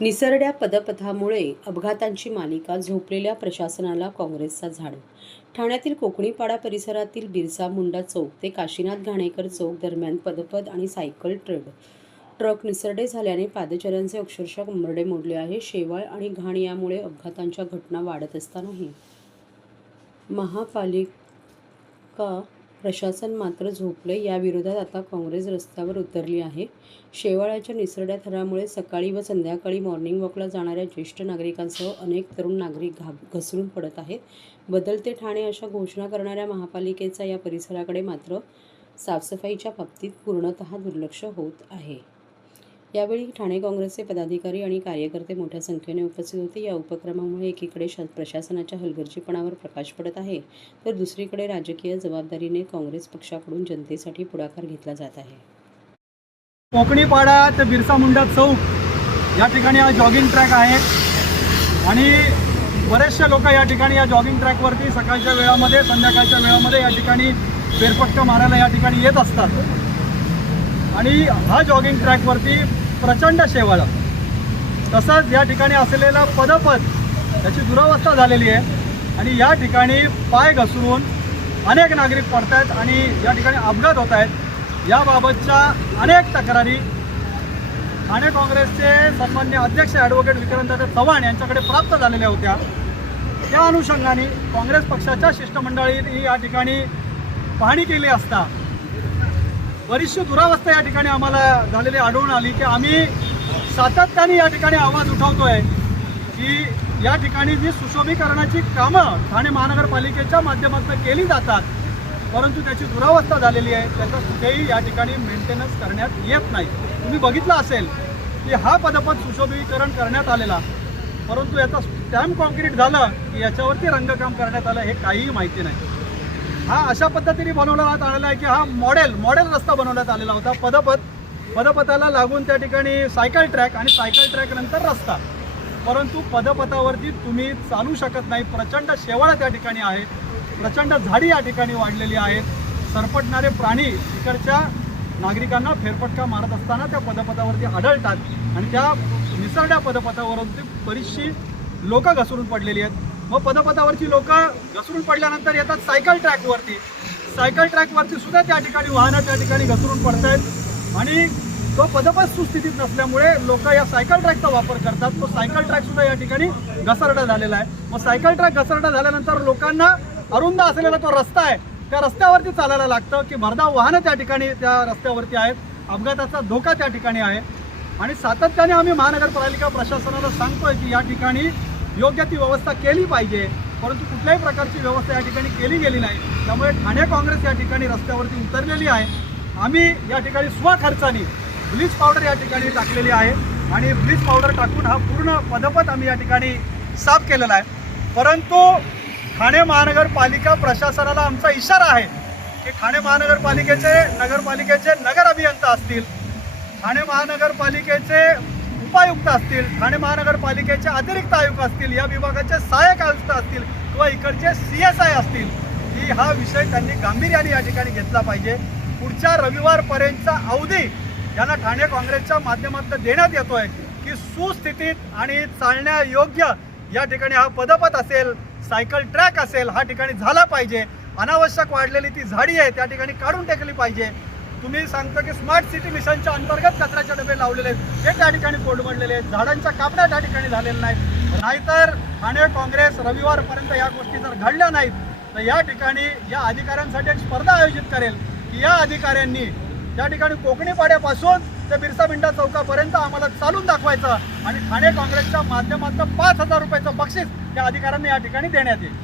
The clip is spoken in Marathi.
निसरड्या पदपथामुळे अपघातांची मालिका झोपलेल्या प्रशासनाला काँग्रेसचा झाड. ठाण्यातील कोकणीपाडा परिसरातील बिरसा मुंडा चौक ते काशीनाथ घाणेकर चौक दरम्यान पदपद आणि सायकल ट्रेड ट्रक निसरडे झाल्याने पादचाऱ्यांचे अक्षरशः कंबरडे मोडले आहे. शेवाळ आणि घाण यामुळे अपघातांच्या घटना वाढत असतानाही महापालिका प्रशासन मात्र झोपले याविरोधात आता काँग्रेस रस्त्यावर उतरली आहे. शेवाळ्याच्या निसरड्या थरामुळे सकाळी व संध्याकाळी मॉर्निंग वॉकला जाणाऱ्या ज्येष्ठ नागरिकांसह अनेक तरुण नागरिक घाब घसरून पडत आहेत. बदलते ठाणे अशा घोषणा करणाऱ्या महापालिकेचा या परिसराकडे मात्र साफसफाईच्या बाबतीत पूर्णतः दुर्लक्ष होत आहे. यावेळी ठाणे काँग्रेसचे पदाधिकारी आणि कार्यकर्ते मोठ्या संख्येने उपस्थित होते. या उपक्रमामुळे एकीकडे श प्रशासनाच्या हलगर्जीपणावर प्रकाश पडत आहे तर दुसरीकडे राजकीय जबाबदारीने काँग्रेस पक्षाकडून जनतेसाठी पुढाकार घेतला जात आहे. कोकणीपाडा ते बिरसा मुंडा चौक या ठिकाणी हा जॉगिंग ट्रॅक आहे. आणि बरेचसे लोक या ठिकाणी या जॉगिंग ट्रॅकवरती सकाळच्या वेळामध्ये संध्याकाळच्या वेळामध्ये या ठिकाणी फेरपट्ट मारायला या ठिकाणी येत असतात. आणि हा जॉगिंग ट्रॅकवरती प्रचंड शेवाळा. तसंच या ठिकाणी असलेला पदपद याची दुरावस्था झालेली आहे. आणि या ठिकाणी पाय घसरून अनेक नागरिक पडत आहेत आणि या ठिकाणी अपघात होत आहेत. याबाबतच्या अनेक तक्रारी. ठाणे काँग्रेसचे सन्मान्य अध्यक्ष ॲडव्होकेट विक्रमदादा चव्हाण यांच्याकडे प्राप्त झालेल्या होत्या. त्या अनुषंगाने काँग्रेस पक्षाच्या शिष्टमंडळीने या ठिकाणी पाहणी केली असता बरीचशी दुरावस्था या ठिकाणी आम्हाला झालेली आढळून आली की आम्ही सातत्याने या ठिकाणी आवाज उठवतोय की या ठिकाणी जी सुशोभीकरणाची कामं ठाणे महानगरपालिकेच्या माध्यमातून केली जातात परंतु त्याची दुरावस्था झालेली आहे. त्याचा कुठेही या ठिकाणी मेंटेनन्स करण्यात येत नाही. तुम्ही बघितलं असेल की हा पदपथ सुशोभीकरण करण्यात आलेला परंतु याचा स्टॅम्प कॉन्क्रीट झालं की याच्यावरती रंगकाम करण्यात आलं हे काहीही माहिती नाही. हा अशा पद्धतीने बनवण्यात आलेला आहे की हा मॉडेल मॉडेल रस्ता बनवण्यात आलेला होता. पदपथ पदपथाला लागून त्या ठिकाणी सायकल ट्रॅक आणि सायकल ट्रॅक नंतर रस्ता. परंतु पदपथावरती तुम्ही चालू शकत नाही. प्रचंड शेवाळा त्या ठिकाणी आहे प्रचंड झाडी या ठिकाणी वाढलेली आहेत. सरपटणारे प्राणी इकडच्या नागरिकांना फेरफटका मारत असताना त्या पदपथावरती आढळतात. आणि त्या निसरड्या पदपथावरती बरीचशी लोकं घसरून पडलेली आहेत. मग पदपथावरची लोक घसरून पडल्यानंतर येतात सायकल ट्रॅकवरती. सायकल ट्रॅकवरती सुद्धा त्या ठिकाणी वाहनं त्या ठिकाणी घसरून पडत आहेत आणि तो पदपथ सुस्थितीत नसल्यामुळे लोक या सायकल ट्रॅकचा वापर करतात. तो सायकल ट्रॅक सुद्धा या ठिकाणी घसरडा झालेला आहे. मग सायकल ट्रॅक घसरडा झाल्यानंतर लोकांना अरुंद असलेला तो रस्ता आहे त्या रस्त्यावरती चालायला लागतं की भरधाव वाहनं त्या ठिकाणी त्या रस्त्यावरती आहेत. अपघाताचा धोका त्या ठिकाणी आहे. आणि सातत्याने आम्ही महानगरपालिका प्रशासनाला सांगतोय की या ठिकाणी योग्य ती व्यवस्था केली पाहिजे. परंतु कुठल्याही प्रकारची व्यवस्था या ठिकाणी केली गेली नाही. त्यामुळे ठाणे काँग्रेस या ठिकाणी रस्त्यावरती उतरलेली आहे. आम्ही या ठिकाणी स्वखर्चाने ब्लीच पावडर या ठिकाणी टाकलेली आहे. आणि ब्लीच पावडर टाकून हा पूर्ण पदपथ आम्ही या ठिकाणी साफ केलेला आहे. परंतु ठाणे महानगरपालिका प्रशासनाला आमचा इशारा आहे की ठाणे महानगरपालिकेचे नगरपालिकेचे नगर अभियंता असतील. ठाणे महानगरपालिकेचे उपायुक्त असतील ठाणे महानगरपालिकेचे अतिरिक्त आयुक्त असतील या विभागाचे सहाय्यक आयुक्त असतील किंवा इकडचे सी एस आय असतील की हा विषय त्यांनी गांभीर्याने या ठिकाणी घेतला पाहिजे. पुढच्या रविवारपर्यंतचा अवधी यांना ठाणे काँग्रेसच्या माध्यमातून देण्यात येतोय की सुस्थितीत आणि चालण्यायोग्य या ठिकाणी हा पदपथ असेल सायकल ट्रॅक असेल हा ठिकाणी झाला पाहिजे. अनावश्यक वाढलेली ती झाडी आहे त्या ठिकाणी काढून टाकली पाहिजे. तुम्ही सांगता की स्मार्ट सिटी मिशनच्या अंतर्गत कचऱ्याचे डबे लावलेले आहेत. ते त्या ठिकाणी कोडमडलेले आहेत. झाडांच्या कापण्या त्या ठिकाणी झालेल्या नाहीत. नाहीतर ठाणे काँग्रेस रविवारपर्यंत या गोष्टी जर घडल्या नाहीत तर या ठिकाणी या अधिकाऱ्यांसाठी एक स्पर्धा आयोजित करेल की या अधिकाऱ्यांनी त्या ठिकाणी कोकणी पाड्यापासून ते बिरसा मिंडा चौकापर्यंत आम्हाला चालून दाखवायचं आणि ठाणे काँग्रेसच्या माध्यमातून पाच हजार रुपयाचं बक्षीस त्या अधिकाऱ्यांना या ठिकाणी देण्यात येईल.